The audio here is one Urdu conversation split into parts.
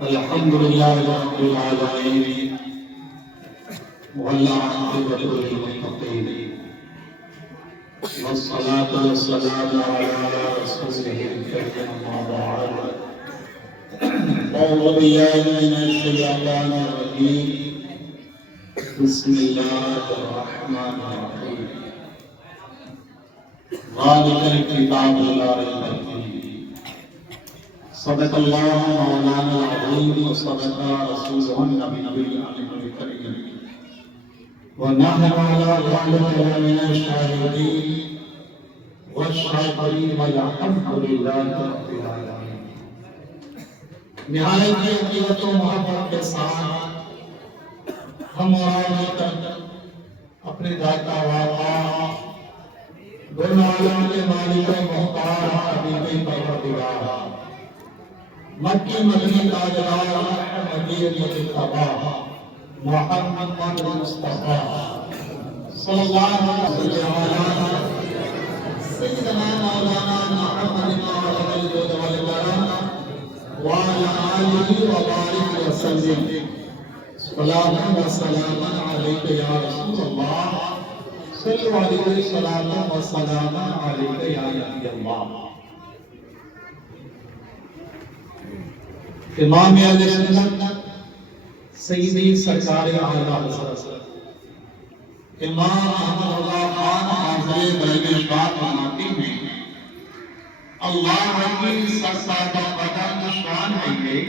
الحمد لله رب العالمين والعاقبة للمتقين والصلاة والسلام على رسوله الكريم أما بعد أعوذ بالله من الشيطان الرجيم بسم الله الرحمن الرحيم ذلك الكتاب لا ريب فيه صدق الله مولانا العظيم وصدق رسوله النبي الكريم ونحن على ذلك من الشاهدين والشاكرين والحمد لله رب العالمين. نہایت عقیدت و محبت کے ساتھ ہم اور اپنے داتا والا دونوں عالم کے مالک و مختار حبیب پروردگار مکی مدنی تاجدار مدینہ مجتبی محمد مصطفیٰ صلی اللہ علیہ وسلم سیدنا مولانا محمد وعلى آله وبارك وسلم صلاة وسلام عليك يا رسول الله صلوا عليه صلاة وسلام عليك يا نبي الله. امام اہل سنت سیدی سرکار اعلیٰ حضرت امام احمد اللہ خان حاضر بیت شاہ فرماتے ہیں اللہ کی سرسادہ قدم شان ہے یہ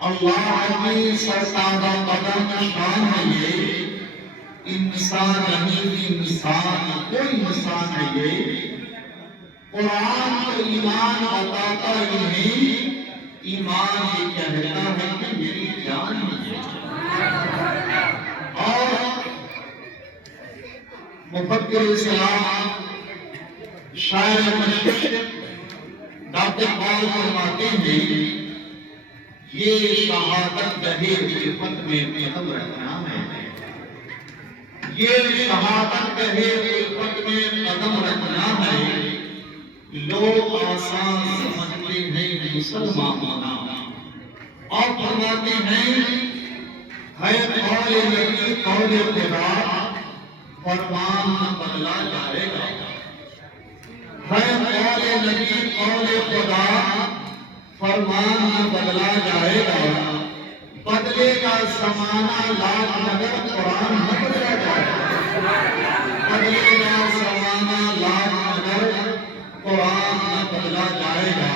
اللہ کی سرسادہ قدم شان ہے یہ انسان نہیں انسان کوئی انسان ہے یہ قرآن کو ایمان بتاتا ہی نہیں ایمان یہ کہتا ہے کہ میری جان ہے اور مفکر اسلام شاعر مشرق ڈاکٹر اقبال فرماتے ہیں یہ شہادت دہیج عفت میں قدم رکھنا ہے یہ شہادت دہیج عفت میں قدم رکھنا ہے لوگ آسان سمجھتے ہیں مسلمان ہونا اور فرماتے ہیں ہے قول نبی قول خدا فرمان بدلا جائے گا ہے قول نبی قول خدا فرمان بدلا جائے گا بدلے گا زمانہ لاکھ مگر قرآن نہ بدلا جائے گا بدلے گا زمانہ لاکھ مگر قرآن نہ بدلا جائے گا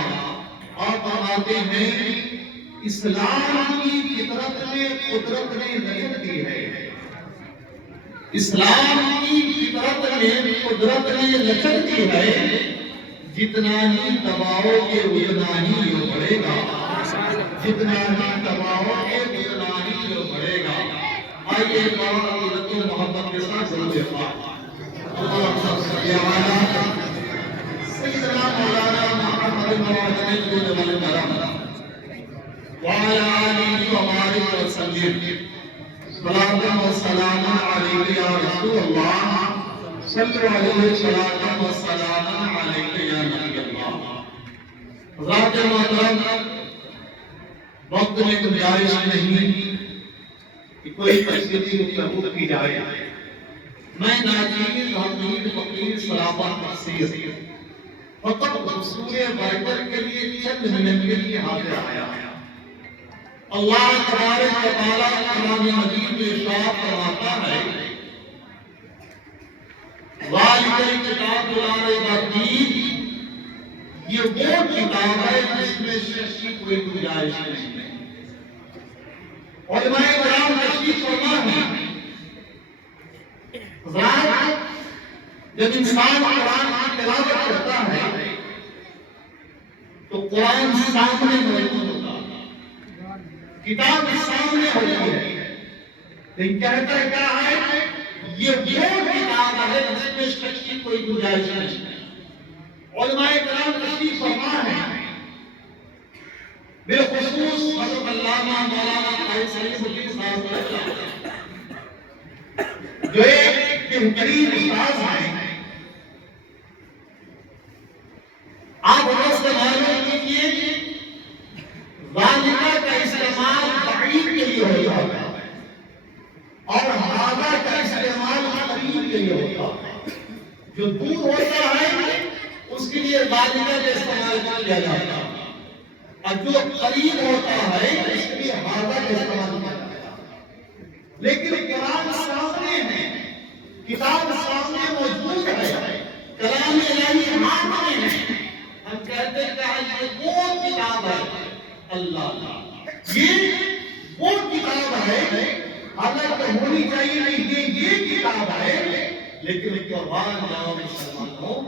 اور فرماتے ہیں اسلام کی فطرت میں قدرت نے لچک دی ہے اسلام کی فطرت میں قدرت نے لچک دی ہے جتنا ہی دباؤ کے اتنا ہی یہ بڑھے گا جتنا ہی دباؤ کے اتنا ہی یہ بڑھے گا آئیے قرآن عقیدت و محبت کے ساتھ ضرور پاک سیدنا مولانا محمد وعلى آله وبارك وسلم صلاة وسلام عليك يا رسول الله صلوا عليه صلاة وسلام عليك يا نبي الله. حضرات محترم وقت میں گنجائش نہیں کہ کوئی تفصیلی گفتگو کی جائے میں ناچیز حمید فقیر صلابہ تفسیر فقط رسول برکت کے لیے چند منٹ کے لیے حاضر آیا اللہ تبارک و تعالیٰ قرآن مجید میں ارشاد فرماتا ہے ذالک الکتاب لا ریب فیہ یہ وہ کتاب ہے جس میں شک کی کوئی گنجائش نہیں ہے علماء کرام تشریح فرما ہے حضرات جب انسان قرآن کی تلاوت کرتا ہے تو قرآن سامنے موجود ہوتا ہے کتاب سامنے ہوتی ہے لیکن کہتا ہے کیا ہے یہ وہ کتاب ہے جس میں شک کی کوئی گنجائش نہیں علماء کرام تشریف فرما ہے، بالخصوص حضرت علامہ مولانا قائد سلیم الدین صاحب جو ایک بہترین استاد ہیں. آپ اس سے معلوم کیجیے والدہ کا استعمال بعید کے لیے ہوتا ہے اور ہادہ کا استعمال قریب کے لیے ہوتا ہے. جو دور ہوتا ہے اس کے لیے والدہ کا استعمال کیا جاتا ہے، اور جو قریب ہوتا ہے اس کے لیے ہادہ کا استعمال کیا جاتا ہے. لیکن قرآن سامنے ہے، کتاب سامنے موجود ہے، کلام الہی ہاتھ میں ہے. ہم کہتے ہیں کہ یہ وہ کتاب ہے، اللہ یہ وہ کتاب ہے، حالانکہ ہونی چاہیے نہیں یہ کتاب ہے. لیکن قرآن جاؤ مسلمانوں،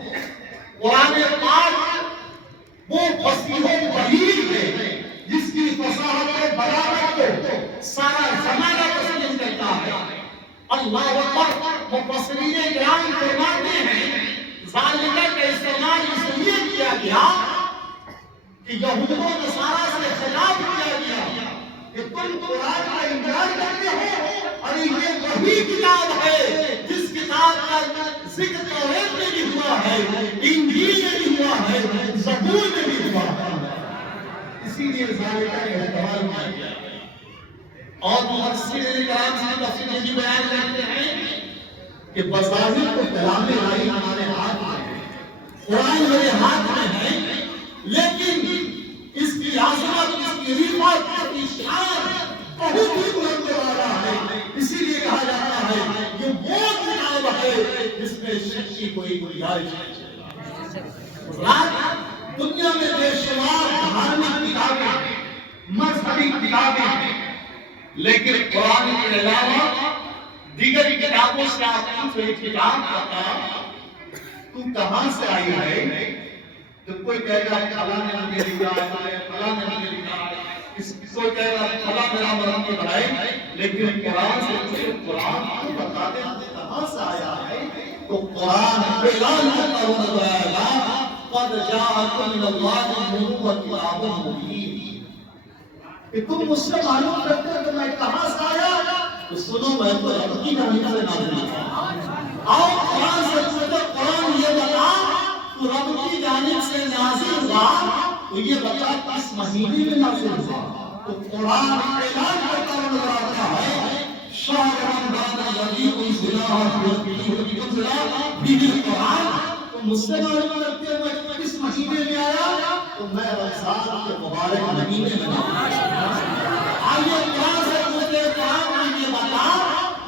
قرآن پاک وہ فصیح و بلیغ ہے جس کی فصاحت و بلاغت کو سارا زمانہ تسلیم کرتا ہے. اللہ اکبر. مفسرین کرام فرماتے ہیں ذالکہ کا استعمال اس لیے کیا گیا کہ یہود و نصارہ سے خلاف کیا گیا کہ تم قرآن کا انکار کرتے ہو اور یہ وہی کتاب ہے جس کتاب کا ذکر توریت میں بھی ہوا ہے، انجیل میں بھی ہوا ہے، زبور میں بھی ہوا ہے. اسی لیے ذالکہ کا استعمال کیا گیا. اور مفسرین کرام سے تفسیر یہ بیان کرتے ہیں کہ بظاہر تو کلام الہی ہمارے ہاتھ میں ہے، قرآن میرے ہاتھ میں ہے، لیکن اس کی عظمت، اس کی رفعت، اس کی شان بہت ہی بلند والا ہے. اسی لیے کہا جاتا ہے یہ وہ کتاب ہے جس میں شک کی کوئی گنجائش نہیں. دنیا میں بے شمار دھارمک کتابیں، مذہبی کتابیں ہیں، لیکن قرآن کے علاوہ دیگر کتابوں سے آپ پوچھو ایک کتاب بتا تو کہاں سے آئی ہے، تو کوئی کہے گا فلاں نے مجھے لکھا ہے، فلاں نے مجھے لکھا ہے، کوئی کہے گا فلاں میرا مرم کی بڑھائی. لیکن قرآن سے پوچھو، قرآن کو بتا دیں کہاں سے آیا ہے. تو قرآن اعلان کرتا ہوا نظر آئے گا قد جاءکم من اللہ نور و کتاب مبین. کہ تم مجھ سے معلوم کرتے ہو کہ میں کہاں سے آیا، تو سنو میں تو رب کی جانب سے نازل ہوا. اور قرآن سے پوچھو، قرآن یہ بتا تو رب کی جانب سے نازل ہوا تو یہ بتا کس مہینے میں نازل ہوا. تو قرآن اعلان کرتا ہوا نظر آتا ہے شہر رمضان الذی انزل فیہ القرآن. تو مجھ سے معلوم کرتے ہو میں کس مہینے میں آیا، تو میں رمضان کے مبارک مہینے میں آیا. آئیے قرآن سے پوچھتے قرآن یہ بتا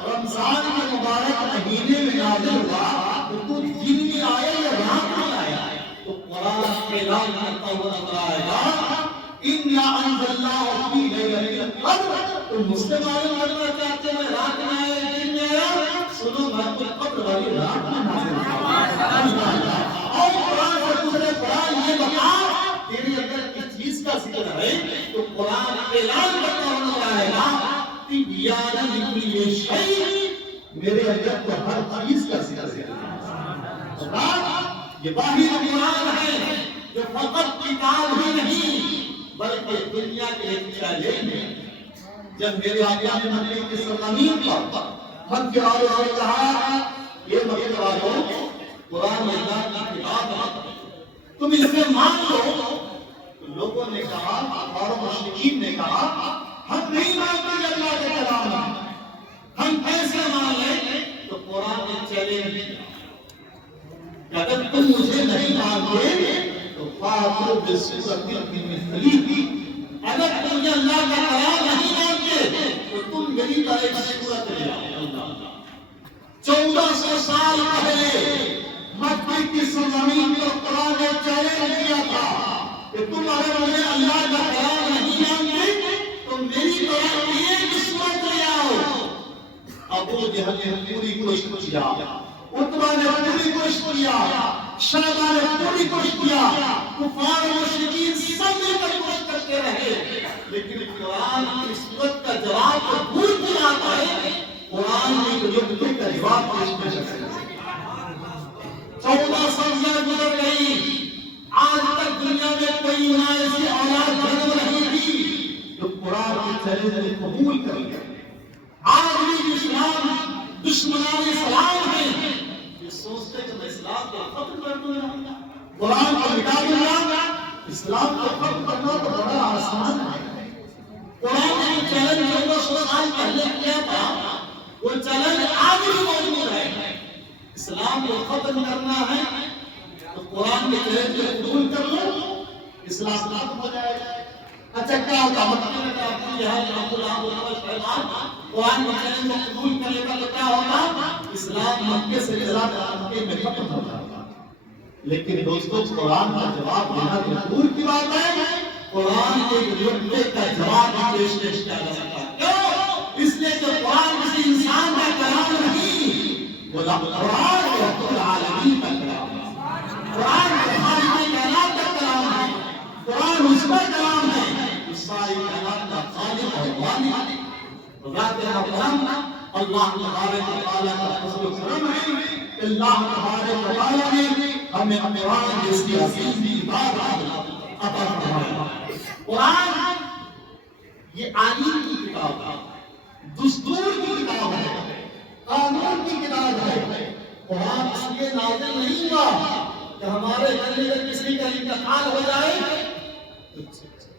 رمضان کے مبارک مہینے میں نازل ہوا تو تو دن میں آیا یا رات میں آیا. تو قرآن اعلان کرتا ہوا نظر آئے گا اِنَّا أَنزَلْنَاهُ فِي لَيْلَةِ الْقَدْرِ. تو مجھ سے معلوم کرتے میں رات میں آیا یا دن میں آیا، سنو میں تو قدر والی رات میں نازل ہوا. اور قرآن سے پوچھتے قرآن یہ بتا تیرے اندر کس چیز کا ذکر ہے، تو قرآن اعلان کرتا ہوا نظر آئے گا تبیانا لکل شیء. میرے اندر تو ہر چیز کا ذکر ہے. یہ واحد قرآن ہے جو فقط کتاب ہی نہیں بلکہ دنیا کے ایک چیلنج ہے. جب میرے آقا نے مدینے کی سرزمین پر مکہ والوں کہا یہ مکہ والوں قرآن اللہ کی کتاب ہے تم اسے مان لو، تو لوگوں نے کہا اور مشرکین نے کہا ہم نہیں مانتے اللہ کے کلام ہے، ہم کیسے مان لیں. تو قرآن نے چیلنج دیا کہ اگر تم مجھے نہیں مانتے تو فاتوا بسورۃ من مثلہ. اگر تم یہ اللہ کا کلام نہیں مانتے تو تم میری طرح ایک سورت لے آؤ. 1400 سال پہلے مکہ کی سرزمین پر قرآن نے چیلنج کیا تھا کہ تم اگر مجھے اللہ کا کلام نہیں مانتے تو میری طرح ایک سورت لے آؤ. ابو جہل نے پوری کوشش کیا، عتبہ نے پوری کوشش کیا، شیبہ نے پوری کوشش کیا، کفار و مشرکین سب مل کر کوشش کرتے رہے، لیکن قرآن کی سورت کا جواب تو دور دور آتا ہے. قرآن نے جو کا جواب پیش کر سکتے 1400 سال گزر گئی نے قبول کر لیا. آج اسلام دشمنان اسلام ہیں یہ سوچتے کہ میں اسلام کو ختم کر دوں گا، قرآن کو مٹا دوں گا. اسلام کو ختم کرنا تو بڑا آسان ہے. قرآن نے چیلنج جو 200 سال پہلے کیا تھا وہ چیلنج آج بھی موجود ہے. اسلام کو ختم کرنا ہے تو قرآن کے چیلنج کو قبول کر لو، اسلام ختم ہو جائے گا. اچھا کیا ہوگا مطلب قرآن کے چیلنج کو قبول کر لے گا تو کیا ہوگا؟ اسلام مکے سے مکے میں ختم ہو جائے گا. لیکن دوستوں قرآن کا جواب دینا تو دور کی بات ہے. قرآن کے جملے کا جواب پیش کیا جا سکتا ہے. کیوں؟ اس لیے کہ قرآن کسی انسان کا کلام نہیں، وہ قرآن رب العالمین کا کلام ہے. قرآن خالق کائنات کا کلام ہے. قرآن اس کا کلام ہے اس ساری کائنات کا خالق اور والد. ذات محترم اللہ تبارک و تعالی کا فضل و کرم ہے. اللہ تبارک و تعالی نے ہمیں قرآن جیسی عظیم کتاب عطا فرمایا. قرآن یہ آئین کی کتاب ہے، دستور کی کتاب ہے، قانون کی کتاب ہے. قرآن اس لیے نازل نہیں ہوا کہ ہمارے گھر میں کسی کا انتقال ہو جائے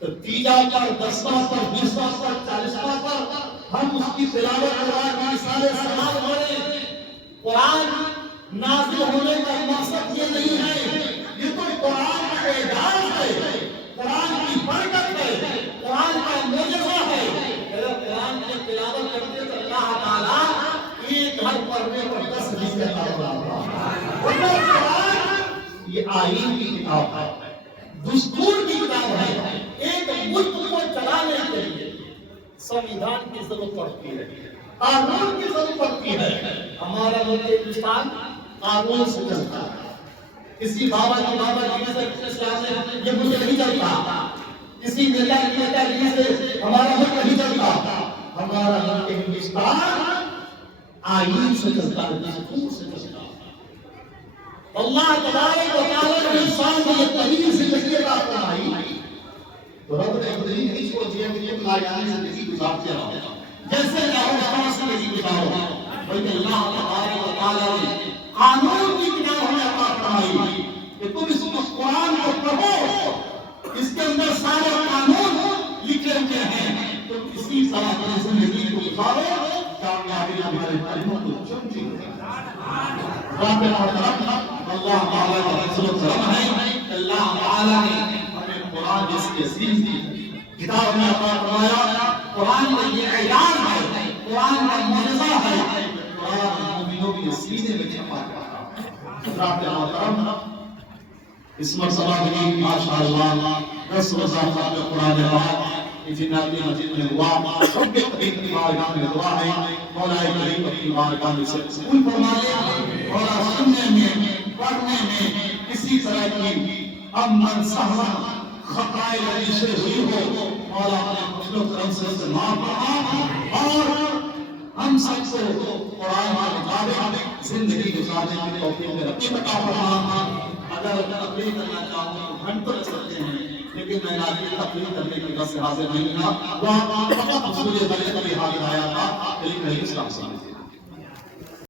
تو تیجا پر، دسواں پر، 20واں پر، 40واں پر ہم اس کی تلاوت قرآن سارے سماعت ہو رہے ہیں. قرآن نازل ہونے کا مقصد یہ نہیں ہے، یہ تو قرآن کا اعجاز ہے، قرآن کی برکت ہے، قرآن کا معجزہ ہے. اگر قرآن کی تلاوت کرتے تو اللہ تعالیٰ ایک گھر پڑھنے پر 10 حصے عطا فرماتا ہے. قرآن یہ آئین کی کتاب ہے، دستور کی کتاب ہے. ایک ملک کو چلانے کے لیے سنویدھان کی ضرورت پڑتی ہے، قانون کی ضرورت پڑتی ہے. ہمارا ملک ہندوستان قانون سے چلتا ہے. کسی بابا کی بابا جی سے اسلام سے یہ ملک نہیں چلتا، کسی نیتا کی نیتا جی سے ہمارا ملک نہیں چلتا. ہمارا ملک ہندوستان آئین سے چلتا ہے، دستور سے چلتا ہے. اللہ تبارک و تعالی نے انسان کو یہ طریق سے تشریف عطا فرمائی تو رب نے خود ہی نہیں سوچا کہ یہ لائقانی زندگی گزارتے رہو جیسے چاہو خاص زندگی گزارو، بلکہ اللہ تبارک و تعالی نے قانون کی کتاب ہمیں عطا فرمائی کہ تم اس قرآن کو پڑھو، اس کے اندر سارے قانون لکھے ہوئے ہیں. تم اسی طرح اپنی زندگی کو گزارو، کامیابی ہمارے قدموں کو چمتی ہے. اللہ تعالیٰ کا فضل و کرم ہے. اللہ تعالیٰ نے ہمیں قرآن جیسی عظیم کتاب میں عطا فرمایا. قرآن کا یہ اعلان ہے، قرآن کا معجزہ ہے. قرآن مومنوں کے سینے میں چھپا ہوا ہے. اس مرتبہ بھی ماشاءاللہ 10 روزہ کا قرآن پاک جناتی مسجد میں ہوا. سب کے قریب کی بارگاہ میں دعا ہے مولا کریم کی بارگاہ میں سے قبول فرما لے. اور سننے میں پڑھنے میں کسی طرح کی امن سہوا خطائے رجیشے ہوئی ہو مولا اپنے فضل و کرم سے معاف فرما اور ہم سب کو قرآن کے مطابق زندگی گزارنے کی توفیق ربی عطا فرما. اگر تقریر کرنا چاہوں تو گھنٹوں لگ سکتے ہیں، لیکن میں آج کی تقریر کرنے کی وجہ سے حاضر نہیں تھا. فقط مجھے بلے کبھی حاضر آیا تھا. اسلام سے